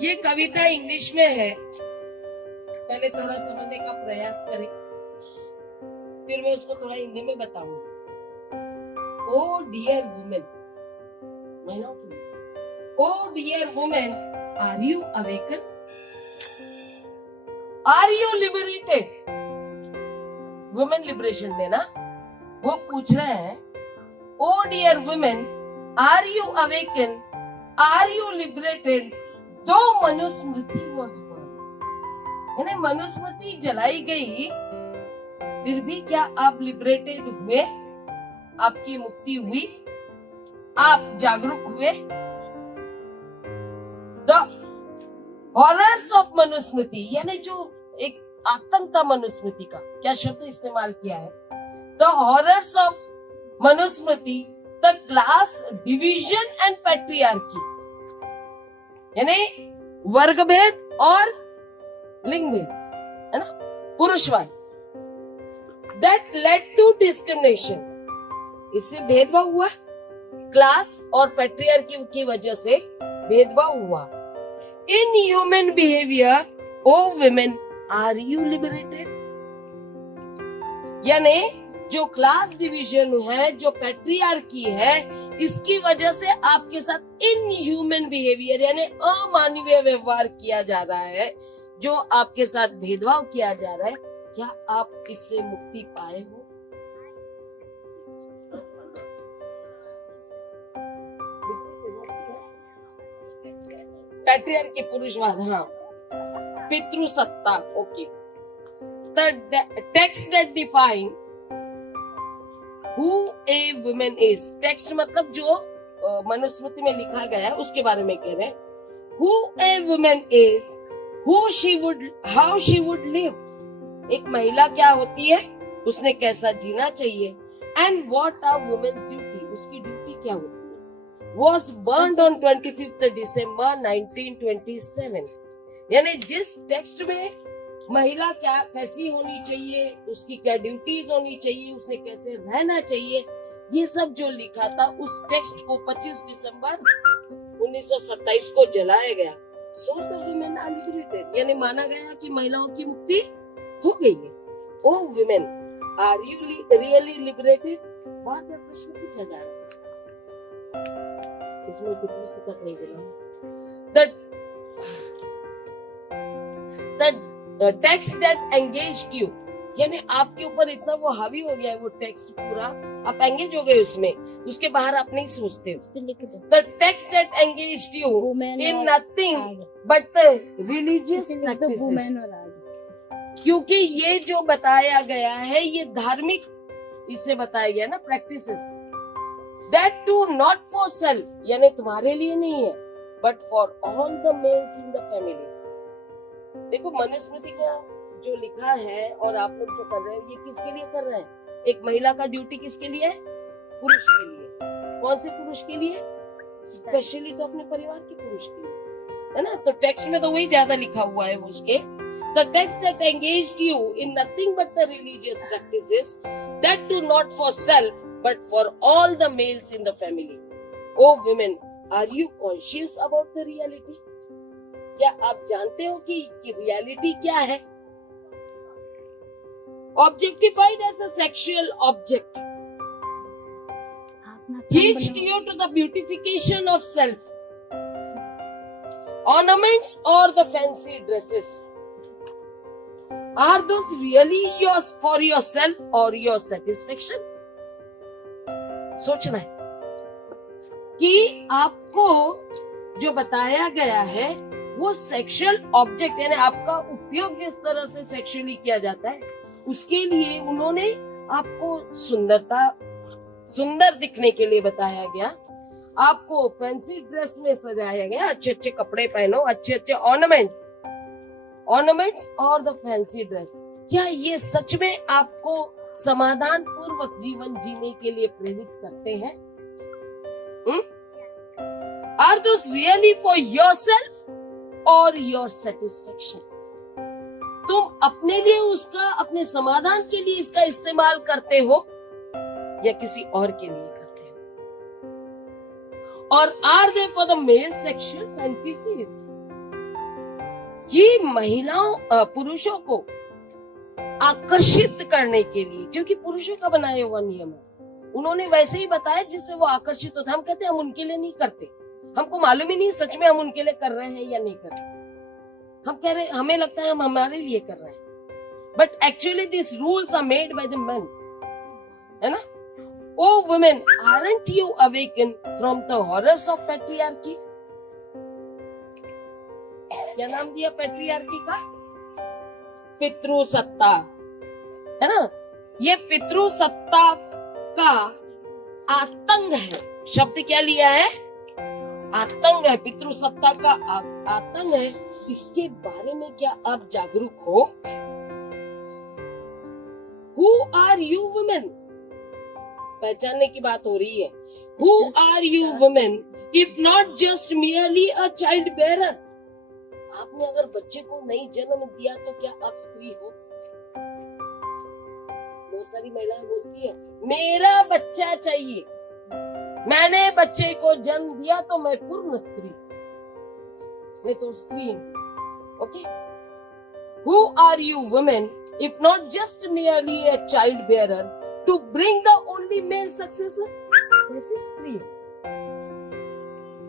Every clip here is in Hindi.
ये कविता इंग्लिश में है, पहले थोड़ा समझने का प्रयास करें, फिर मैं उसको थोड़ा हिंदी में बताऊंगी। O dear women, O dear women, are you awaken? Are you liberated? Women liberation day ना, वो पूछ रहे हैं, O dear women, are you awaken? Are you liberated? Though Manusmriti was burn, यानी मनुस्मृति जलाई गई, फिर भी क्या आप लिबरेटेड हुए? आपकी मुक्ति हुई? आप जागरूक हुए? द हॉरर्स ऑफ मनुस्मृति, यानी जो एक आतंक था मनुस्मृति का, क्या शब्द इस्तेमाल किया है? The horrors of Manusmriti, the class division and patriarchy, यानी वर्गभेद और लिंग भेद, है ना, पुरुषवाद, दैट लेड टू डिस्क्रिमिनेशन, इससे भेदभाव हुआ, क्लास और पैट्रियार्की की वजह से भेदभाव हुआ। In human behaviour, oh women, are you liberated? यानी जो क्लास डिवीजन है, जो पैट्रियार्की है, इसकी वजह से आपके साथ इनह्यूमन बिहेवियर यानी अमानवीय व्यवहार किया जा रहा है, जो आपके साथ भेदभाव किया जा रहा है, क्या आप इससे मुक्ति पाए हो? पैट्रियार्की, पुरुषवाद, हाँ, पितृसत्ता, okay. The text that define Who a woman is, text मतलब जो मनुस्मृति में लिखा गया है उसके बारे में कह रहे हैं। Who a woman is, how she would live, एक महिला क्या होती है, उसने कैसा जीना चाहिए, and what a woman's duty, उसकी ड्यूटी क्या होती है, was burned on 25th December 1927, यानी जिस टेक्स्ट में महिला क्या कैसी होनी चाहिए, उसकी क्या ड्यूटीज होनी चाहिए, उसे कैसे रहना चाहिए, ये सब जो लिखा था, उस टेक्स्ट को 25 दिसंबर 1927 को जलाया गया। So the women are liberated, यानी माना गया कि महिलाओं की मुक्ति हो गई है। O women, are you really liberated? बार बार प्रश्न पूछा जा रहा है, इसमें कितनी से तक नहीं बोला। The text that engaged you, यानी आपके ऊपर इतना वो हावी हो गया है वो टेक्स्ट पूरा, आप एंगेज हो गए उसमें, उसके बाहर आप नहीं सोचते हो। The text that engaged you in nothing but the religious practices, क्योंकि ये जो बताया गया है ये धार्मिक, इससे बताया गया ना, practices, that too not for self, यानी तुम्हारे लिए नहीं है, but for all the males in the family। देखो मनुस्मृति का जो लिखा है और आप लोग जो कर रहे हैं, ये किसके लिए कर रहे हैं? एक महिला का ड्यूटी किसके लिए है? पुरुष के लिए। कौन से पुरुष के लिए? स्पेशली तो अपने परिवार के पुरुष के लिए, है ना। तो टेक्स्ट में तो वही ज्यादा लिखा हुआ है उसके। The text that engaged you in nothing but the religious practices, that too not for self but for all the males in the family. Oh women, are you conscious about the reality? क्या आप जानते हो कि रियलिटी क्या है? Objectified as a sexual object, hitched you to the beautification of self, ornaments or the fancy dresses. Are those really yours for yourself or your satisfaction? सोचना है कि आपको जो बताया गया है वो सेक्सुअल ऑब्जेक्ट, यानी आपका उपयोग जिस तरह से सेक्सुअली किया जाता है, उसके लिए उन्होंने आपको सुंदर दिखने के लिए बताया गया, आपको फैंसी ड्रेस में सजाया गया, अच्छे अच्छे कपड़े पहनो, अच्छे अच्छे ऑर्नामेंट्स और द फैंसी ड्रेस। क्या ये सच में आपको समाधान पूर्वक जीवन जीने के लिए प्रेरित करते हैं? Are those really for yourself or your satisfaction? तुम अपने लिए उसका, अपने समाधान के लिए इसका इस्तेमाल करते हो या किसी और के लिए करते हो? और are they for the male sexual fantasies? कि महिलाओं पुरुषों को आकर्षित करने के लिए, क्योंकि पुरुषों का बनाया हुआ नियम है, उन्होंने वैसे ही बताया जिससे वो आकर्षित होते। हम कहते हैं हम उनके लिए नहीं करते, हमको मालूम ही नहीं सच में हम उनके लिए कर रहे हैं या नहीं कर रहे। हम कह रहे, हमें लगता है हम हमारे लिए कर रहे हैं, but actually this rules are made by the men, है ना। Oh women, aren't you awakened from the horrors of patriarchy? क्या नाम दिया पेट्रियार्की का? पितृसत्ता, है ना। ये पितृसत्ता का आतंक है। शब्द क्या लिया है? आतंक है। पितृसत्ता का आतंक है। इसके बारे में क्या आप जागरूक हो? Who are you women? पहचानने की बात हो रही है। Who are you women if not just merely a child bearer? आपने अगर बच्चे को नहीं जन्म दिया तो क्या आप स्त्री हो? बहुत सारी महिलाएं बोलती है मेरा बच्चा चाहिए, मैंने बच्चे को जन्म दिया तो मैं पूर्ण स्त्री, मैं तो स्त्री हूं। Okay, Who are you women if not just merely a child bearer to bring the only male successor? ऐसी स्त्री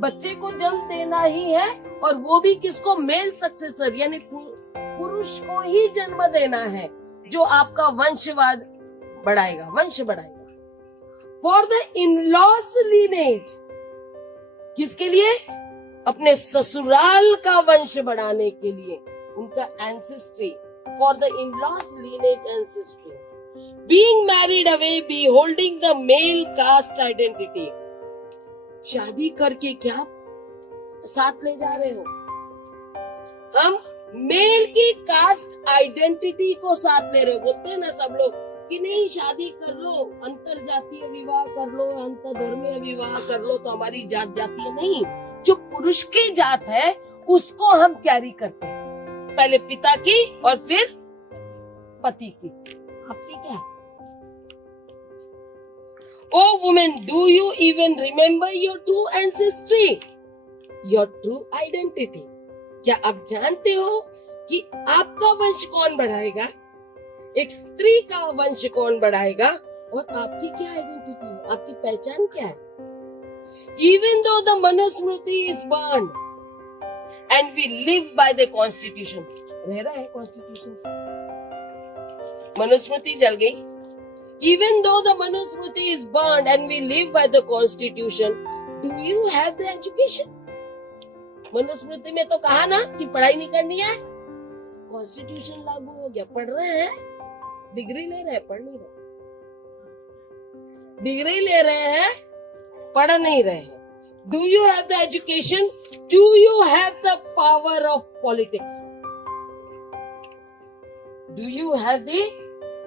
बच्चे को जन्म देना ही है, और वो भी किसको? मेल सक्सेसर, यानी पुरुष को ही जन्म देना है जो आपका वंशवाद बढ़ाएगा, वंश बढ़ाएगा। फॉर द इन-लॉस लीनेज, किसके लिए? अपने ससुराल का वंश बढ़ाने के लिए, उनका ancestry, for the in-laws lineage ancestry. Being married away, beholding the male caste identity. शादी करके क्या साथ ले जा रहे हो? हम मेल की कास्ट आइडेंटिटी को साथ ले रहे हो। बोलते हैं ना सब लोग कि नहीं शादी कर लो, अंतर जातीय विवाह कर लो, अंतर धर्मीय विवाह कर लो तो हमारी जात जाती है। नहीं, जो पुरुष की जात है उसको हम कैरी करते हैं, पहले पिता की और फिर पति की। आपकी क्या है? Oh women, do you even remember your true ancestry, your true identity? क्या आप जानते हो कि आपका वंश कौन बढ़ाएगा? एक स्त्री का वंश कौन बढ़ाएगा? और आपकी क्या आइडेंटिटी है? आपकी पहचान क्या है? Even though the Manusmriti is burned and we live by the constitution, रह रहा है कॉन्स्टिट्यूशन से। मनुस्मृति जल गई। Even though the Manusmriti is burned and we live by the constitution, do you have the education? Manusmriti में तो कहा ना कि पढ़ाई नहीं करनी है, कॉन्स्टिट्यूशन लागू हो गया। पढ़ रहे हैं, डिग्री ले रहे हैं, पढ़ नहीं रहे। डिग्री ले रहे हैं, पढ़ नहीं रहे हैं। Do you have the education? Do you have the power of politics? Do you have the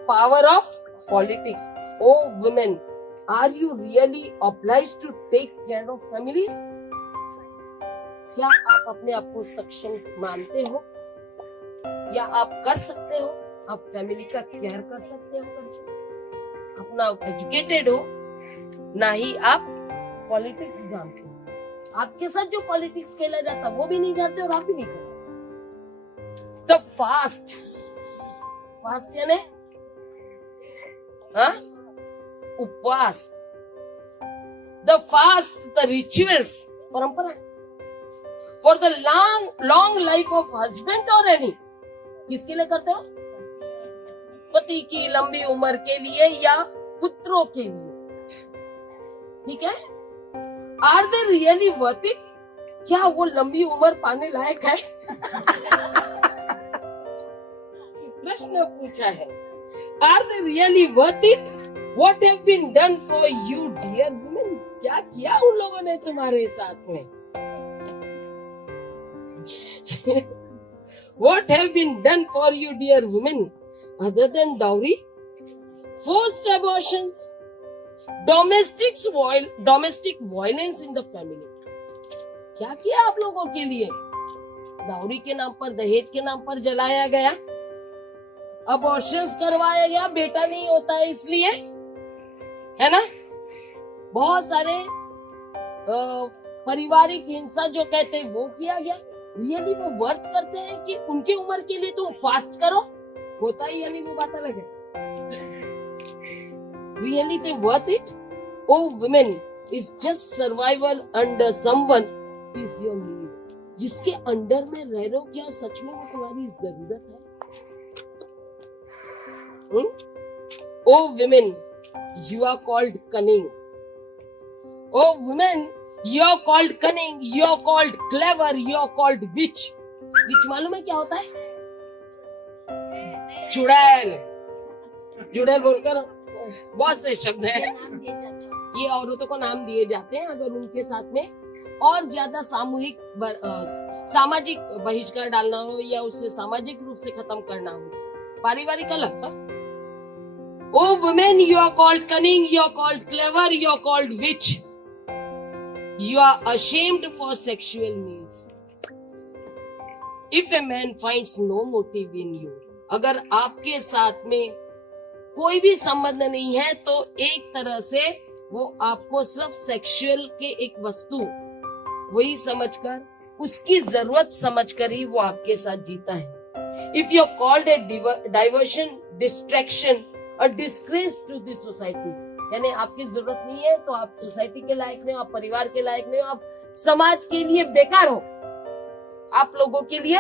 power of politics? Oh women, are you really obliged to take care of families? क्या आप अपने आप को सक्षम मानते हो, या आप कर सकते हो? आप फैमिली का केयर कर सकते हो? अपना एजुकेटेड हो, ना ही आप पॉलिटिक्स जानते हो। आपके साथ जो पॉलिटिक्स खेला जाता वो भी नहीं जानते और आप भी नहीं करते। द फास्ट, फास्ट यानी उपवास, द फास्ट, द रिचुअल्स, परंपरा, for the long life of husband और एनी, किसके लिए करते हो? पति की लंबी उम्र के लिए या पुत्रों के लिए। ठीक है? Are they really worth it? क्या वो लंबी उम्र पाने लायक है? प्रश्न पूछा है। Are they really worth it? What have been done for you, dear women? क्या किया उन लोगों ने तुम्हारे साथ में? What have been done for you, dear women, other than dowry, forced abortions, domestic violence in the family? क्या किया आप लोगों के लिए? डाउरी के नाम पर, दहेज के नाम पर जलाया गया, अबॉर्शंस करवाया गया, बेटा नहीं होता है इसलिए, है ना। बहुत सारे पारिवारिक हिंसा जो कहते हैं वो किया गया। रियली वो वर्थ करते हैं कि उनके उम्र के लिए तुम फास्ट करो? होता ही यानी वो बात अलग है। Really they worth it? Oh women is just survival under someone is your need. जिसके अंडर में रह रहे हो, क्या सच में वो तुम्हारी जरूरत है? O women you are called cunning. O women you are called cunning, you are called clever, you are called witch. Witch मालूम है क्या होता है? चुड़ैल। चुड़ैल बोलकर बहुत से शब्द हैं। ये औरतों को नाम दिए जाते हैं अगर उनके साथ में और ज्यादा सामाजिक बहिष्कार डालना हो या उसे सामाजिक रूप से खत्म करना हो। पारिवारिक अलग था। Oh women, you are called cunning, you are called clever, you are called witch. You are ashamed for sexual needs. If a man finds no motive in you, अगर आपके साथ में कोई भी संबंध नहीं है तो एक तरह से वो आपको सिर्फ सेक्सुअल के एक वस्तु वही समझकर, उसकी जरूरत समझकर ही वो आपके साथ जीता है। If you are called a diversion, distraction, a disgrace to the society, यानी आपकी जरूरत नहीं है तो आप सोसाइटी के लायक नहीं हो, आप परिवार के लायक नहीं हो, आप समाज के लिए बेकार हो, आप लोगों के लिए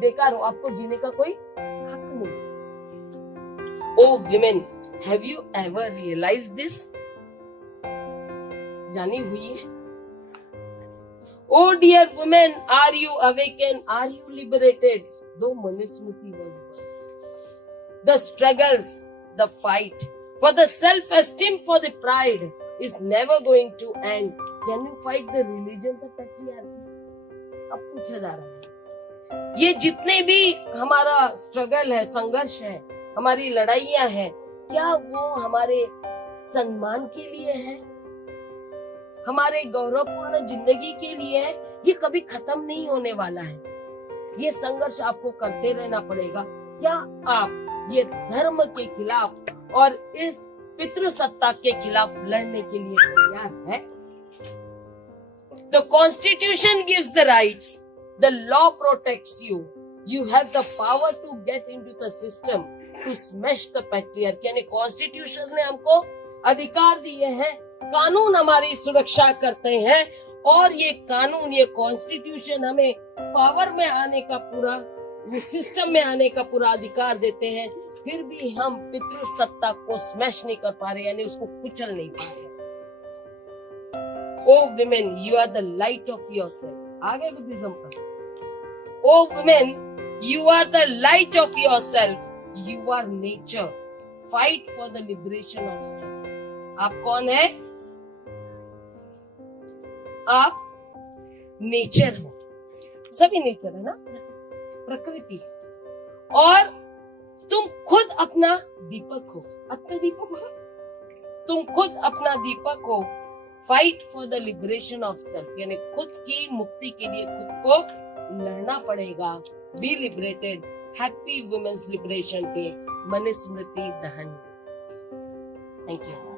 बेकार हो, आपको जीने का कोई हक नहीं। O women, have you ever realize this? जानी हुई है? O dear women, are you awaken, are you liberated? Though Manusmriti was born. The struggles, the fight for the self-esteem, for the pride is never going to end. Can you fight the religion, the patriarchy? अब पूछा जा रहा है, ये जितने भी हमारा स्ट्रगल है, संघर्ष है, हमारी लड़ाइयां हैं, क्या वो हमारे सम्मान के लिए है, हमारे गौरवपूर्ण जिंदगी के लिए है? ये कभी खत्म नहीं होने वाला है। ये संघर्ष आपको करते रहना पड़ेगा। क्या आप ये धर्म के खिलाफ और इस पितृसत्ता के खिलाफ लड़ने के लिए तैयार है? The Constitution gives the rights, the law protects you, you have the power to get into the system to smash the patriarchy. यानी कॉन्स्टिट्यूशन ने हमको अधिकार दिए हैं, कानून हमारी सुरक्षा करते हैं और ये कानून, ये कॉन्स्टिट्यूशन हमें पावर में आने का पूरा, सिस्टम में आने का पूरा अधिकार देते हैं। फिर भी हम पितृसत्ता को स्मैश नहीं कर पा रहे, यानी उसको कुचल नहीं पा रहे। O women, you are the light of yourself. आगे बुद्धिज्म का। O women, you are the light of yourself, you are nature, fight for the liberation of self. आप कौन है? आप नेचर हो। सभी नेचर है ना, प्रकृति। और तुम खुद अपना दीपक हो, आत्म दीपक हो, तुम खुद अपना दीपक हो। Fight for the liberation of self, यानी खुद की मुक्ति के लिए खुद को लड़ना पड़ेगा। Be liberated. Happy women's liberation day, Manusmriti दहन। Thank you.